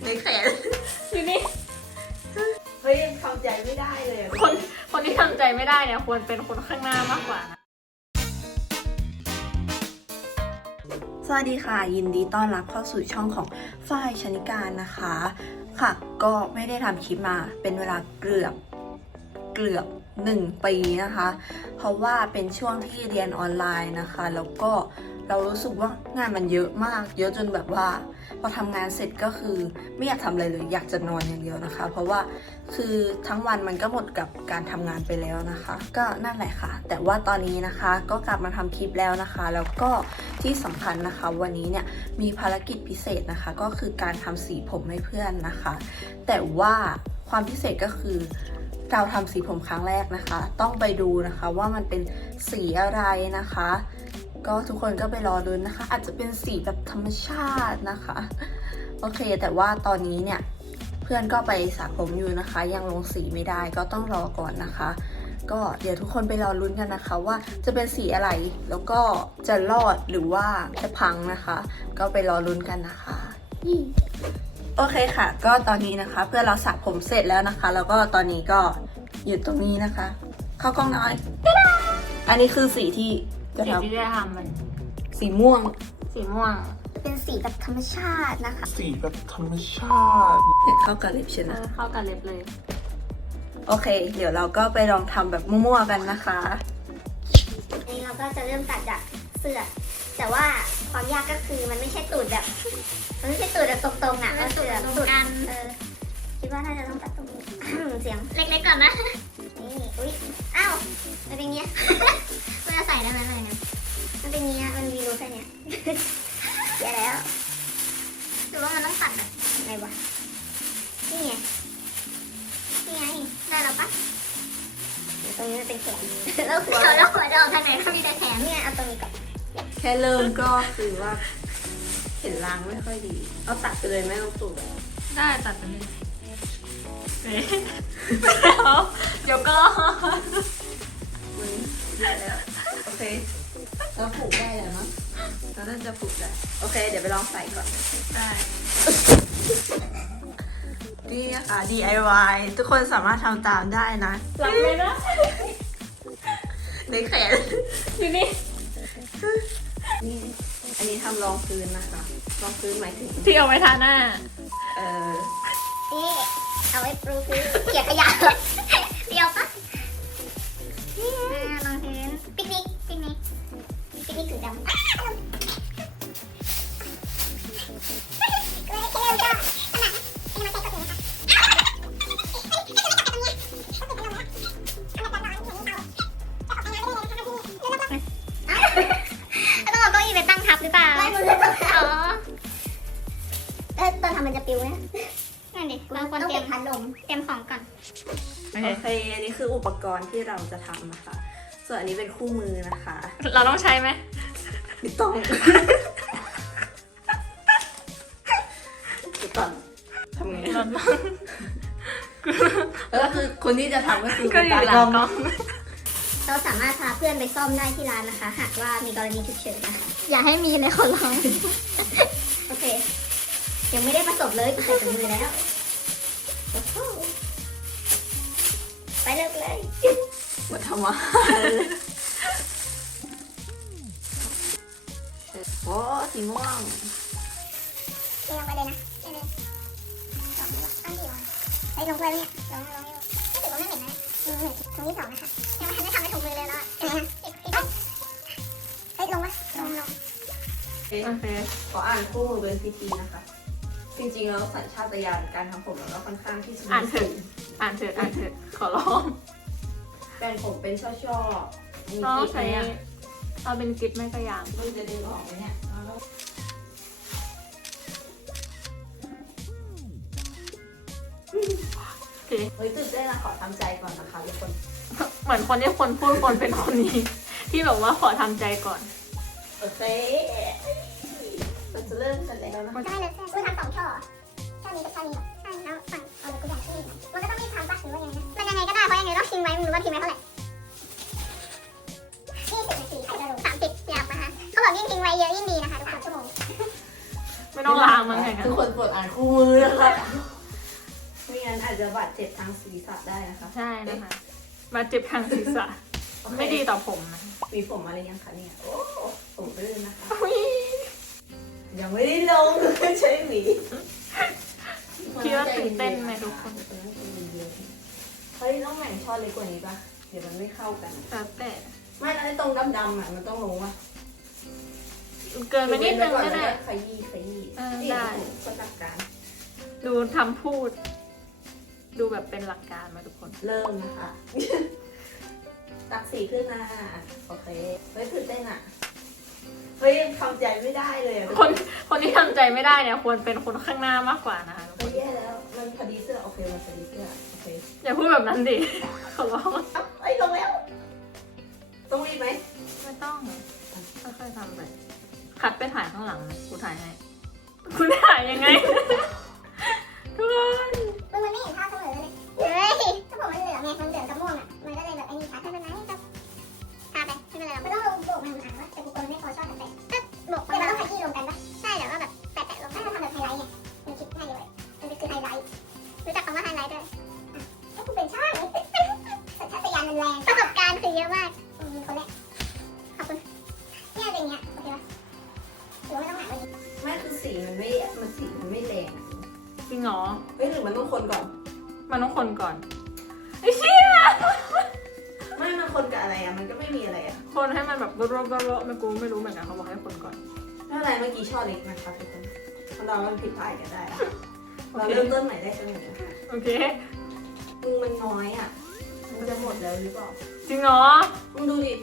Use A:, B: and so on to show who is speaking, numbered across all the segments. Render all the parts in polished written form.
A: ในแขนดูนี่เฮ้ยทำใจไม่ได้เลยคนที่ทำใจไม่ได้เนี่ยควรเป็นคนข้างหน้ามากกว่านะสวัสดีค่ะยินดีต้อนรับเข้าสู่ช่องของฝ้ายชนิการนะคะค่ะก็ไม่ได้ทำคลิปมาเป็นเวลาเกือบ1 ปีนะคะเพราะว่าเป็นช่วงที่เรียนออนไลน์นะคะแล้วก็เรารู้สึกว่างานมันเยอะมากเยอะจนแบบว่าพอทำงานเสร็จก็คือไม่อยากทำอะไรเลยอยากจะนอนอย่างเดียวนะคะเพราะว่าคือทั้งวันมันก็หมดกับการทำงานไปแล้วนะคะก็นั่นแหละค่ะแต่ว่าตอนนี้นะคะก็กลับมาทำคลิปแล้วนะคะแล้วก็ที่สำคัญนะคะวันนี้เนี่ยมีภารกิจพิเศษนะคะก็คือการทำสีผมให้เพื่อนนะคะแต่ว่าความพิเศษก็คือเราทำสีผมครั้งแรกนะคะต้องไปดูนะคะว่ามันเป็นสีอะไรนะคะก็ทุกคนก็ไปรอดูนะคะอาจจะเป็นสีแบบธรรมชาตินะคะโอเคแต่ว่าตอนนี้เนี่ยเพื่อนก็ไปสระผมอยู่นะคะยังลงสีไม่ได้ก็ต้องรอก่อนนะคะก็เดี๋ยวทุกคนไปรอลุ้นกันนะคะว่าจะเป็นสีอะไรแล้วก็จะรอดหรือว่าจะพังนะคะก็ไปรอลุ้นกันนะคะโอเคค่ะก็ตอนนี้นะคะเพื่อนเราสระผมเสร็จแล้วนะคะแล้วก็ตอนนี้ก็อยู่ตรงนี้นะคะเข้ากล้องหน่อยอันนี้คือสีที่จะทำมันสีม่วงเป็นสีแบบธรรมชาตินะคะ
B: สีแบบธรรมชาติ
A: เข้ากับเล็บใช่ไหมเข้ากับเล็บเลยโอเคเดี๋ยวเราก็ไปลองทำแบบมั่วๆกันนะคะ
C: อันนี้เราก็จะเริ่มตัดจากเสื้อแต่ว่าความยากก็คือมันไม่ใช่ตูดแบบมันไม่ใช่ตูดแบบตรงๆอ่ะมันตูดแบบตูดกันคิดว่าน่าจะต้องตัดตรงนี้เสียงเล็กๆก่อนนะนี่อุ้ยอ้าวมันเป็นเงี้ยมันจะใส่ได้ไหมอะไรเนี่ยมันเป็นเงี้ยมันมีรูแค่เนี้ยแย่แล้วหรือว่ามันต้องตัดแบบไหนวะนี่ไงได้แล้วปะตรงนี้มันเป็นแขนแล้วหัวจะออกทางไหนก็มีแต่แขนเนี่ยเอาตรงนี้ก่อน
A: แค่เริ่มก็คือว่าเห็นล้างไม่ค่อยดีเอาตัดไปเลยไหมลูกตู่ได้ตัดไปเลยเดี๋ยวก็มันเยอะแล้วโอเคเราผูกได้แล้วเนาะเราน่าจะผูกได้โอเคเดี๋ยวไปลองใส่ก่อนได้นี่นะคะ DIY ทุกคนสามารถทำตามได้นะหลับเลยนะในแขนอยู่นี่อันนี้ทำรองพื้นนะคะรองพื้นหมายถึงที่เอาไว้ทาหน้า
C: นี่เอาไว้ปูพื้นเกี่ยขยะเดียวปะนี่รองพื้นปิกนิกถือดำตอนทำมันจะปิวนะนั่นดิบางคนเตรียมพัดลมเตรียมของก่อน
A: โอเคอันนี้คืออุปกรณ์ที่เราจะทำนะคะส่วนอันนี้เป็นคู่มือนะคะ
D: เราต้องใช้ไหม
A: ไม่ต้องก่อนทำไงแล้วก็คือคนที่จะทำก็คือ
D: ตากล้อง
C: เราสามารถพาเพื่อนไปซ่อมได้ที่ร้านนะคะหากว่ามีกรณีฉุกเฉินนะคะอย่าให้มีเลยขอร้องโอเคยังไม่ได้ประสบเลยใส่ถุงมือแล้วไปเลิกเลย
A: มาทำมาโอ้สีม่วง
C: ลงไปเลยนะไปลงไปเนี่ยลงรู้สึกว่าไม่เหม็นนะถุงที่2นะคะยังไม่ทำในถุงมือเลยแล้วเฮ้ยลงวะลง
A: โอเคขออ่านคู่มือเป็นพิธีนะคะจริงๆแล้วสัญชาตญาณการทำผมเราก็ค่อนข้างที่จะ
D: อ่านเถอะขอร้อง
A: แบ่งผมเป็นช่อๆ
D: มีกิ๊บไหมอ่ะเอาเป็นกิ๊บไม่กระยาง
A: มันจะดึงออกไหมเนี่ยเฮ้ยตื่นเต้นนะขอทำใจก่อนนะคะทุกคน
D: เหมือนคนที่คนพูดคนเป็นคนนี้ที่แบบว่าขอทำใจก่อน
A: โอเคเราจะเริ่มกันแล้วนะ
C: ได้เลยคุณทำ2 ช่อนี้กับช่อนี้ใช่แล้วฝั่งเอาแบบกูอยากที่มันก็ต้องรีบทำปะหรือว่ายังไงมันยังไงก็ได้เพราะยังไงต้องทิ้งไว้มึงรู้ว่าทิ้งไว้เท่าไหร่20 นาทีใครจะรู้30อยากนะคะเขาบอกยิ่งทิ้งไว้เยอะยิ่งดีนะคะทุกคนชั่วโมง
D: ไม่ต้องล้างมั้งไง
A: ทุกคนโปรดอ่านคู่มือนะคะไม่งั้นอาจจะบาดเจ็บทางศีรษะได้นะคะ
D: ใช่นะคะบาดเจ็บทางศีรษะไม่ดีต่อผมนะ
A: มีผมอะไรยังคะเนี่ยโอ้ผมรื่นนะคะ
D: อุ๊ย
A: ยังไม่ได้ลงใช่หวี
D: คิดว่าตื่นเต้นไหมทุกคน
A: เฮ้ยต้องแบ่งช้อนเล็กกว่านี้ป่ะเดี๋ยวมันไม่เข้ากัน
D: แล้วแต่
A: ไม่แล้วไอ้ตรงดำๆอ่ะมันต้องลงป่ะ
D: เกินไปนิดนึงก็ได้
A: ขยี้
D: เออ
A: นี่
D: ได้
A: คนหลักการ
D: ดูทำพูด ดูแบบเป็นหลักการมาทุกคน
A: เริ่มนะคะ ตักสีขึ้นมาโอเคเฮ้ยตื่นเต้นอ่ะเฮ้ยยังทำใจไม่ได้เลยอะ
D: คนที่ทำใจไม่ได้เนี่ยควรเป็นคนข้างหน้ามากกว่านะคะทุกค
A: เฮ้ย
D: น
A: แย่แล้วมันพอดีเสื้อโอเคมันพอดีเสื้อโอเค
D: อย่าพูดแบบนั้นดิขอร้อง
A: เอ้ยลงแล้วต้องรีบไหม
D: ไม่ต้องค่อยๆทำไปคัดไปถ่ายข้างหลังนะกูถ่ายให้คุณถ่ายยังไง ทุกคน
C: มันไม่เห็นภาพเสมอเลยเฮ้ยถ้าผมมันเหลืองไงมันเหลืองกับม่วงอ่ะมันก็เลยแบบไอ้นี่ชัดไม่เป็นไรก็ทาไปไม่เป็นไรไม่ต้องลงโบกมันอ่านว่าแต่กูกลัวมันไม่พอชอบแต่โบกมันต้องขยี้รวมกันปะใช่แต่ว่าแบบแปะๆลงให้มันทำแบบไฮไลท์ไงมันคิดง่ายเลยมันคือไฮไลท์รู้จักคำว่าไฮไลท์ด้วยถ้ากูเป็นช่างสัญชาตญาณมันแรงประสบการณ์คือเยอะมากคนแรกขอบคุณเนี่ยเป็นอย่างเงี้ยโอเคปะหรือว่าไม่ต้องหาวันนี้
A: ไม่คือสีมันไม่แรงอะ
D: จริงเหรอ
A: เฮ้ยหรือมันต้องคนก่อน
D: มันต้องคนก่อนไอ้เชี่ย
A: ไม่มันคนกับอะไรอ่ะมันก็ไม่มีอะไรอ่ะ
D: คนให้มันแบบโรๆไม่กูไม่รู้เหมือนกันเขาบอกให้คนก่อน
A: ไม่เป็นไรเมื่อกี้ช่อเล็กนะคะทุกคนเราผิดพลาดกันได้อะเราเริ่มต้นใหม่ได้เสมอค่ะ
D: โอเค
A: มึงมันน้อยอ่ะมันจะหมดแล้วหรือเปล่า
D: จริงเหรอ
A: มึงดูดิ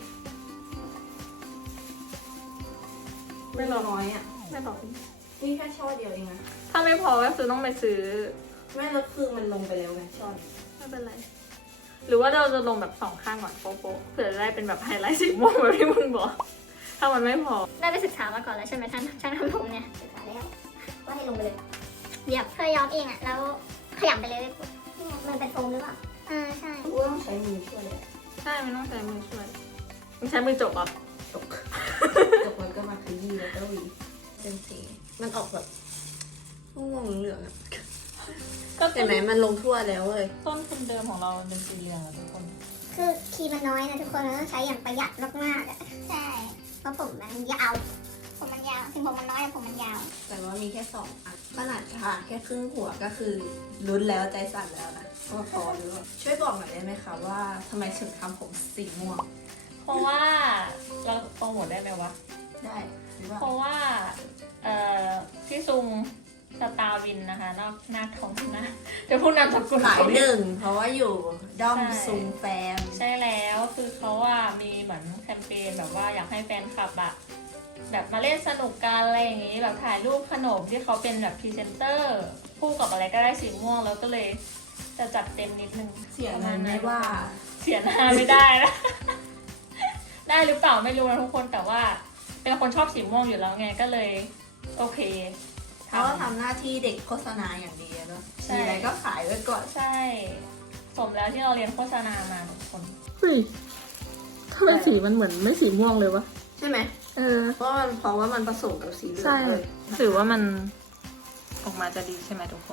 D: ไม่หรอก
A: น้อยอ่ะ
D: ไม่บอก
A: นี่แค่ช่อเดียวเองนะ
D: ถ้าไม่พอก็คือต้องไปซื้อ
A: ไม่แล้วคือมันลงไปแล้วไงช่อ
D: ไม่เป็นไร หรือว่าเราจะลงแบบสองข้างก่อนโป๊ะๆเผื่อจะได้เป็นแบบไฮไลท์สีม่วงแบบที่มึงบอก ถ้ามันไม่พอ
C: ได้ไปศึกษามาก่อนแล้วใช่ไหมท่านช่างทำผมเนี่ยศึกษาแล้วว่าให้ลงไปเลยเดี๋ยวเธอย้อมเองอ่ะแล้วขยำไปเลยมันเป็นโฟมหรือเปล่าใช่
A: กูต้องใช้มือช่วยอะ
D: ใช่ไม่ต้องใช้มือช่วยมึงใช้มือจบอ่ะ
A: ตกตกมันก็มาขยี้แล้วก็หวีเป็นสีมันออกแบบม่วงๆเหลืองๆอ่ะ
D: ก็
A: เห็นไหมมันลงทั่วแล้วเลย
D: ต้นทุนเดิมของเรามันเป็นสีเหลืองอะทุกคน
C: คือครีมมันน้อยนะทุกคนเราต้องใช้อย่างประหยัดมากๆอ่ะใช่เพราะผมมันยาวผมมันยาวถึงผมมันน้อยแต่ผมมันยาว
A: แต่ว่ามีแค่2อันขนาดทาแค่ครึ่งหัวก็คือลุ้นแล้วใจสั่นแล้วนะว่าพอหรือเปล่าช่วยบอกหน่อยได้ไหมคะว่าทำไมถึงทำผมสีม่วง
D: เพราะว่าเราโปรโมทได้ไหมวะ
A: ได้หรือว่า
D: เพราะว่าพี่ซุงสตาร์วินนะคะนอกหน้าท้องนะจะพูดนามสกุล
A: ขาย
D: เขา
A: หนึ่งเพราะว่าอยู่ด้อม
D: ใช่
A: ซุงแฟม
D: ใช่แล้วคือเขาว่ามีเหมือนแคมเปญแบบว่าอยากให้แฟนคลับอะแบบมาเล่นสนุกกันอะไรอย่างงี้แบบถ่ายรูปขนมที่เขาเป็นแบบพรีเซนเตอร์คู่กับอะไรก็ได้สีม่วงแล้วก็เลยจะจัดเต็มนิดนึง
A: เสียเงินไม่ว่า
D: เสียหน้าไม่ได้นะ ได้หรือเปล่าไม่รู้นะทุกคนแต่ว่าเป็นคนชอบสีม่วงอยู่แล้วไงก็เลยโอเค
A: เขาก็ทำหน้าที่เด็กโฆษณาอย่างดีอะเนาะ
D: ใช่
A: มีอะไรก็ขายไว้ก่อน
D: ใช่ สมแล้วที่เราเรียนโฆษณามาทุกคน
E: เฮ้ยทำไมสีมันเหมือนไม่สีม่วงเลยวะ
A: ใช่ไหม
E: เออ
A: เพราะว่ามันผสมกับสีเหลือ
E: ใช่
A: งเลย
E: ถือว่ามันออกมาจะดีใช่ไหมทุกคน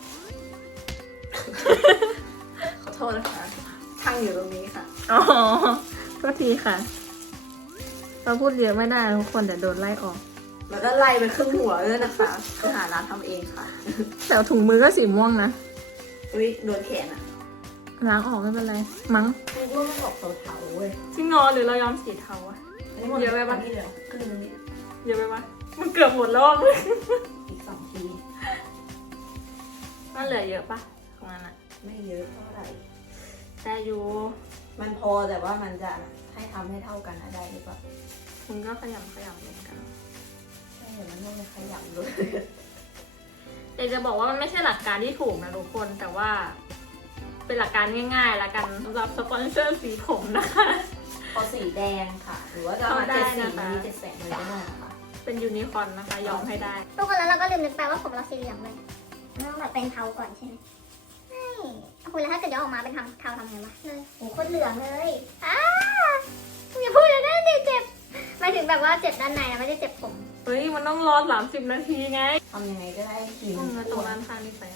A: ขอโทษนะคะช่างอยู่ตรงนี้ค่ะ
E: อ๋อโทษทีค่ะ เราพูดเยอะไม่ได้ทุกคนเดี๋ยวโดนไล่ออก
A: แล้วก็ไล่ไปครึ่งหัวด้วยนะคะไปหาร้านทำเองค่ะ
E: แต่ถุงมือก็สีม่วงนะ
A: อุ้ยโดนแขนอ่ะ
E: ล้างออกไม่เป็นไร มั้ง
A: มึงว่ามันออกเทาๆเว้ย
D: จริงเหรอหรือเรายอมสีเทาอะ
A: อันนี้หมด
D: เยอะไปปะ
A: ที่เหลือครึ่งนึงนี่
D: เยอะไปปะมันเกือบหมดแล้วอะ
A: อีก2 ที
D: มันเหลือเยอะปะของนั้นอะ
A: ไม่เยอะเท่าไหร่
D: ได้อยู่
A: มันพอแต่ว่ามันจะให้ทำให้เท่ากันนะได้หรือเปล่า
D: มึงก็ขยำเหมือนกัน
A: ใช่เดี๋ยวมันต้องไปขยับด้วย
D: อยากจะบอกว่ามันไม่ใช่หลักการที่ถูกนะทุกคนแต่ว่าเป็นหลักการง่ายๆละกันสำหรับสปอนเซอร์สีผมนะคะ
A: พอสีแดงค่ะ หรือว่าจะมา
D: เข้าได้
A: 7 สี
D: นะคะ
A: มี7 แสงเลยก็ได้นะคะ
D: เป็นยูนิคอร์นนะคะยอมให้ได้
C: ทุกคนแล้วเราก็ลืมนึกไปว่าผมเราสีเหลืองเลยเราต้องแบบเป็นเทาก่อนใช่ไหมไม่คุณแล้วถ้าเกิดย้อมออกมาเป็นเทาทำไงวะเลยโอ้โหโคตรเหลืองเลยอย่าพูดเลยนะดิเจ็บหมายถึงแบบว่าเจ็บด้านในนะไม่ได้เจ็บผม
E: เฮ้ยมันต้องรอ30 นาทีไง
A: ทำยังไงก็ได้ให้ครีม
E: ตรงนั้นทางนี้ไป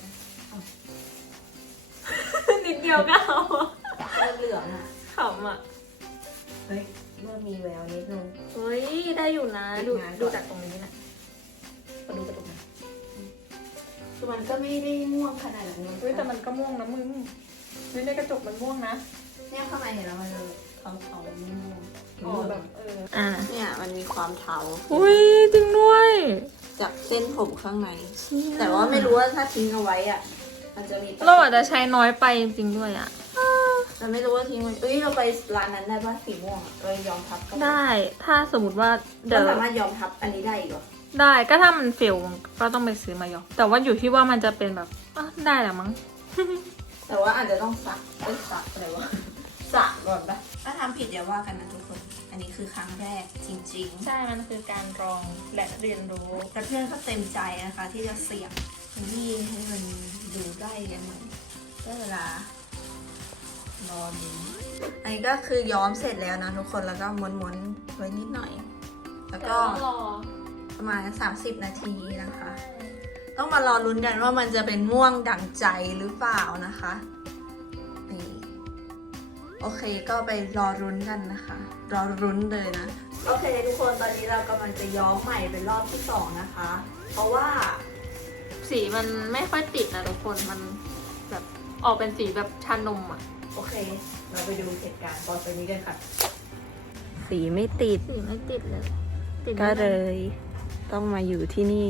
E: นิดเดียวก็เอา
A: เหลืองๆอ่ะ
E: ขำอ่ะ
A: เฮ้ยเริ่มมีแววนิดนึง
E: เฮ้ยได้อยู่นะ ดู
A: งานก่อน
E: ดูจากตรงนี้นะมาดูกระจกนะ
A: คือมันก็ไม่ได้ม่วงขนาดนั้น
E: เฮ้ยแต่มันก็ม่วงนะมึงนี่ในกระจกมันม่วงนะ
A: เนี่ยข้างในเห็นแล้วมันจะเทาๆม่วง
E: อ๋อแบบอ่า
A: เนี่ยมันมีความเทา
E: อุ้ยจริงด้วย
A: จากเส้นผมข้างใน แต่ว่าไม่รู้ว่าถ้าทิ้งเอาไว้อ่ะ มันจะมี
E: เราอาจจะใช้น้อยไปจริงๆด้วยอ่ะ
A: แต่ไม่รู้ว่าทิ้งมันเราไปร้านนั้นได้ป่ะสีม่วงอะเรายอมทับก็
E: ได้ถ้าสมมติว่าเดี๋
A: เรา
E: ยว
A: สามารถยอมทับอันนี้ได้อีกเหรอ
E: ได้ก็ถ้ามันเฟลก็ต้องไปซื้อมายอมแต่ว่าอยู่ที่ว่ามันจะเป็นแบบได้แหละมั้ง
A: แต่ว่าอาจจะต้องซักซักอะไรวะสระก่อนปะถ้าทำผิดอย่าว่ากันนะทุกคน อันนี้คือครั้งแรกจริงๆ
D: ใช่มันคือการลองและเรียนรู้
A: แต่เพื่อนก็เต็มใจนะคะ ที่จะเสี่ยงที่ให้มันดูได้กันเหมือนได้เวลารอดูอันนี้ก็คือย้อมเสร็จแล้วนะทุกคนแล้วก็ม้วนๆไว้นิดหน่อย แล้ว
D: แต่
A: ก็
D: ต้องรอ
A: ประมาณ30 นาทีนะคะ ต้องมารอลุ้นกันว่ามันจะเป็นม่วงดั่งใจหรือเปล่านะคะนี่โอเคก็ไปรอรุ้นกันนะคะ รอรุ้นเลยนะ โอเคทุกคนตอนนี้เรากำลังจะย้อมใหม่เป็นรอบที่2นะคะ เพราะว่า
E: สีมันไม่ค่อยติดนะทุกคนมันแบบออกเป็นสีแบบชานมอ่ะ
A: โอเค เราไปดูเหตุการณ์ตอนนี้กันค่ะ สีไม่ติด
E: สีไม่ติดเลยติด
A: ก็
E: ไม่
A: เล
E: ได้
A: ยต้องมาอยู่ที่นี่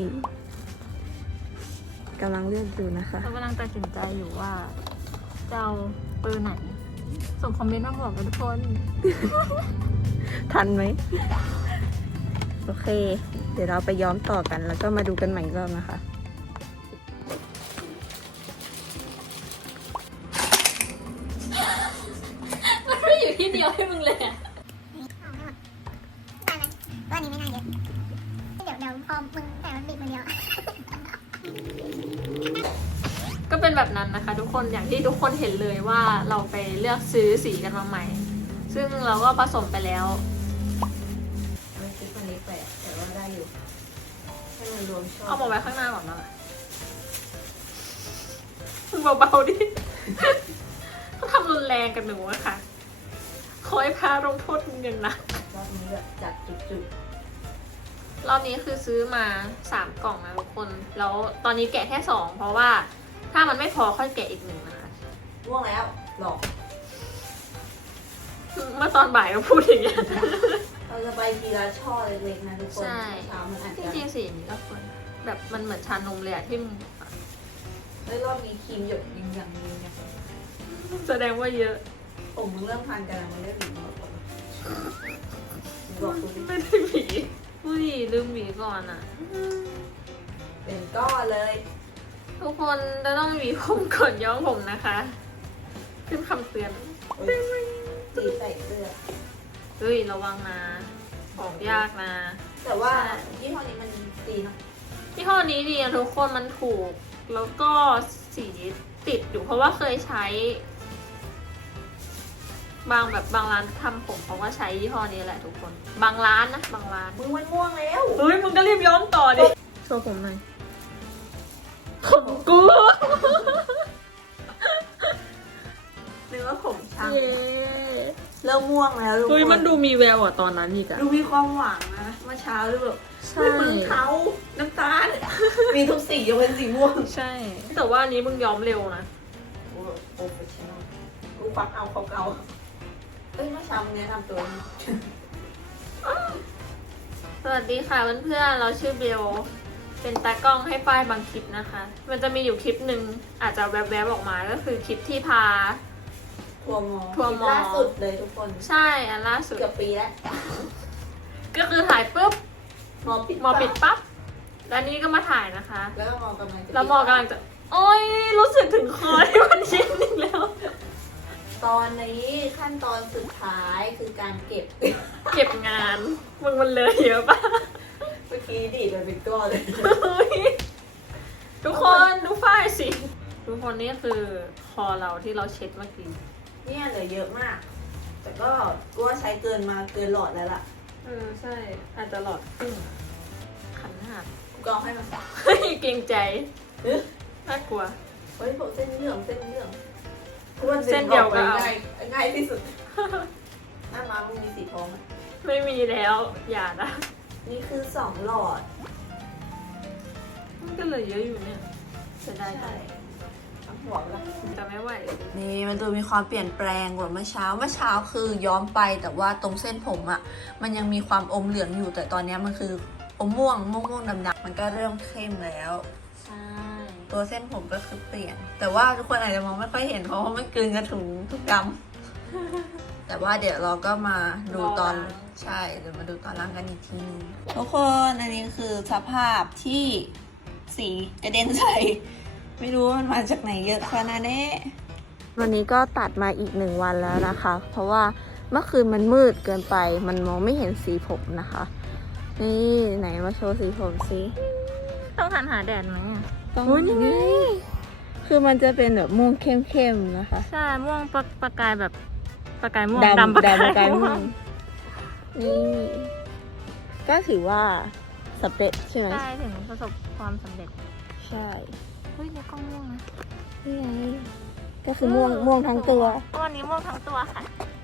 A: กำลังเลือกดูนะคะ
E: เรากำลังตัดสินใจอยู่ว่าจะเอาเบอร์ไหน ส่งคอมเมนต์มาบอกกันทุกคน
A: ทันไหม โอเค เดี๋ยวเราไปย้อมต่อกันแล้วก็มาดูกันใหม่อีกรอบนะคะ
E: มันไม่อยู่ที่เดียวให้มึงเลยอะ
C: ได้ไหมว่าอันนี้ไม่น่าเยอะเดี๋ยวพอมึงแต่มันบีบมือเดียว
E: ก็เป็นแบบนั้นนะคะ ทุกคนอย่างที่ทุกคนเห็นเลยว่าเราไปเลือกซื้อสีกันมาใหม่ ซึ่งเราก็ผสมไปแล้ว
A: มันคิดมันเล็กไปแต่ว่าได้อยู่ ให้มันรวมช่อ
E: เอามาไว้ข้างหน้าก่อนนะมึงเบาๆดิ เขาทำรุนแรงกับหนูอะค่ะ คอยพาลงโทษมึงอย่างหนัก
A: รอบนี้แบบจัดจุด
E: รอบนี้คือซื้อมา3 กล่องนะทุกคน แล้วตอนนี้แกะแค่2เพราะว่าถ้ามันไม่พอค่อยแกะอีก1นะคะ
A: ๆม่วงแล้ว หลอก
E: เมื่อตอนบ่ายก็พูดอย่างเงี้ย
A: เราจะไปทีละช่อเล็กๆนะทุกคน
E: ใช่
A: เช้ามันอาจ
E: จ
A: จะ
E: ริงๆสีนี้ก็ควรแบบมันเหมือนชานมเลยอะที่มึง
A: รอบนี้ครีมหยดยิงอย่างนี้เนี่ย
E: แสดงว่าเยอะ
A: ผมมึงเริ่มพันกันแล้วมันเริ่มหนีมาคนบอกกูดิ
E: ไม่ได้หวีอุ้ยลืมหวีก่อนอะ
A: เป็นก้อนเลย
E: ทุกคนจะต้องหวีผมก่อนย้อมผมนะคะ ขึ้นคำเตือน
A: ตีใส่เสื้อ
E: เฮ้ยระวังนะออกยากนะ
A: แต่ว่ายี่ห้อนี้มันดีเนาะ
E: ที่ห้อนี้ดีนะทุกคนมันถูก แล้วก็สีติดอยู่เพราะว่าเคยใช้ บางร้านทำผมเขาก็ใช้ยี่ห้อนี้แหละทุกคน บางร้านนะบางร้าน
A: มึงมันม่วงแล้ว
E: เฮ้ยมึงก็รีบย้อมต่อดิโชว์ผมหน่อยผมกู
A: นึกว่าผมช่าง
E: เย้
A: เริ่มม่วงแล้วทุกคน
E: เฮ้ยมันดูมีแววอ่ะตอนนั้นอีกอะ
A: ดูมีความหวังนะเมื่อเช้าดูแบบ
E: ใช่
A: มึงเขาน้ำตาล มีทุกสียกเว้นสีม่วง
E: ใช่ แต่ว่าอันนี้มึงย้อมเร็วนะ
A: โอ้โหโปรเฟชชั่นอลกูฟักเอาเขาเกาเอ้ยเมื่อเช้ามึงแนะนำตัว
E: สวัสดีค่ะเพื่อนๆเราชื่อเบล เป็นตากล้องให้ฝ้ายบางคลิปนะคะ มันจะมีอยู่คลิปหนึ่งอาจจะแวบๆออกมา ก็คือคลิปที่พา
A: ทัวร์มอ
E: ทัวร์มอ
A: ล่าสุดเลยทุกคน
E: ใช่อันล่าสุด
A: เกือบปีแล้ว
E: ก็คือถ่ายปุ๊บ
A: มอปิด
E: มอปิดปั๊บ แล้วนี้ก็มาถ่ายนะคะ
A: แล้วก็มอกำลังจะ
E: แล้วมอกำลังจะ โอ๊ย รู้สึกถึงคอที่มันเย็นอีกแล้ว
A: ตอนนี้ขั้นตอนสุดท้ายคือการเก็บ
E: เก็บงาน มึงมันเลยเยอะปะ
A: เมื่อกี้ดีดไปเป็นก้อนเลย
E: เฮ้ยทุกคนดูฝ้ายสิ ทุกคนนี่คือคอเราที่เราเช็ดเมื่อกี้
A: เนี่ยเหลือเยอะมาก แต่ก็กูว่าใช้เกินมาเกินหลอดแล้วล่ะ
E: ใช่ อาจจะหลอดครึ่งหัก
A: กูก็เอาให้มันสัก
E: เฮ้ยเกรงใจน่ากลัว
A: เฮ้ยบอกเส้นเหลืองเส้นเหลือง
E: เส้นเดียวก็เอา
A: ง่ายที่สุด หน้ามามันมีสีทองไหม
E: ไม่มีแล้ว อย่านะ
A: นี่คือ2 หลอด
E: มันก็เหลยเยอะอยู่เนี่ยเสียดายจัง
A: ทั้งหัวละ
E: จะไม่ไหว
A: นี่มันดูมีความเปลี่ยนแปลงกว่าเมื่อเช้า เมื่อเช้าคือย้อมไปแต่ว่าตรงเส้นผมอะ่ะ มันยังมีความอมเหลืองอยู่ แต่ตอนนี้มันคืออมม่วงดำๆมันก็เริ่มเข้มแล้ว
E: ใช่
A: ตัวเส้นผมก็คือเปลี่ยน แต่ว่าทุกคนอาจจะมองไม่ค่อยเห็นเพราะว่ามันกลืนกระถุงทุกกำ แต่ว่าเดี๋ยวเราก็มาดูตอนใช่เดี๋ยวมาดูตอนล้างกันอีกทีนึงทุกคนอันนี้คือสภาพที่สีกระเด็นใส่ ไม่รู้ว่ามันมาจากไหนเยอะขนาดนี้วันนี้ก็ตัดมาอีก1 วันแล้วนะคะ เพราะว่าเมื่อคืนมันมืดเกินไปมันมองไม่เห็นสีผมนะคะ นี่ไหนมาโชว์สีผมสิ
E: ต้องหันหาแดดไหมอ่ะ
A: ต้อง
E: อุ๊ยนี่ไง
A: คือมันจะเป็นแบบม่วงเข้มๆนะคะ
E: ใช่ม่วงประกายแบบประกายม่วง
A: ดำ
E: ประ
A: ประกาย
E: ม่
A: ม่
E: ว
A: ว
E: ง
A: งนี่ ก็ถือว่าสำเร็จใช่ไหม
E: ใช่ถึงประสบความสำเร็จ
A: ใช่
E: เฮ้ยในกล้องม่วงนะ
A: นี่ไงก็คือม่วงทั้งตัว
E: วันนี้ม่วงทั้งตัวค่ะ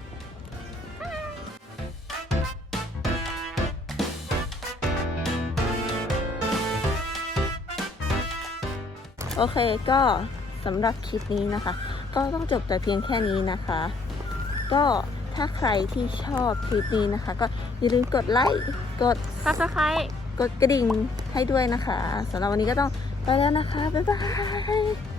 A: โอเคก็สำหรับคลิปนี้นะคะ ก็ต้องจบแต่เพียงแค่นี้นะคะ ก็ถ้าใครที่ชอบคลิปนี้นะคะ ก็อย่าลืมกดไลค์กด
E: Subscribe
A: กดกระดิ่งให้ด้วยนะคะสำหรับวันนี้ก็ต้องไปแล้วนะคะ บ๊ายบาย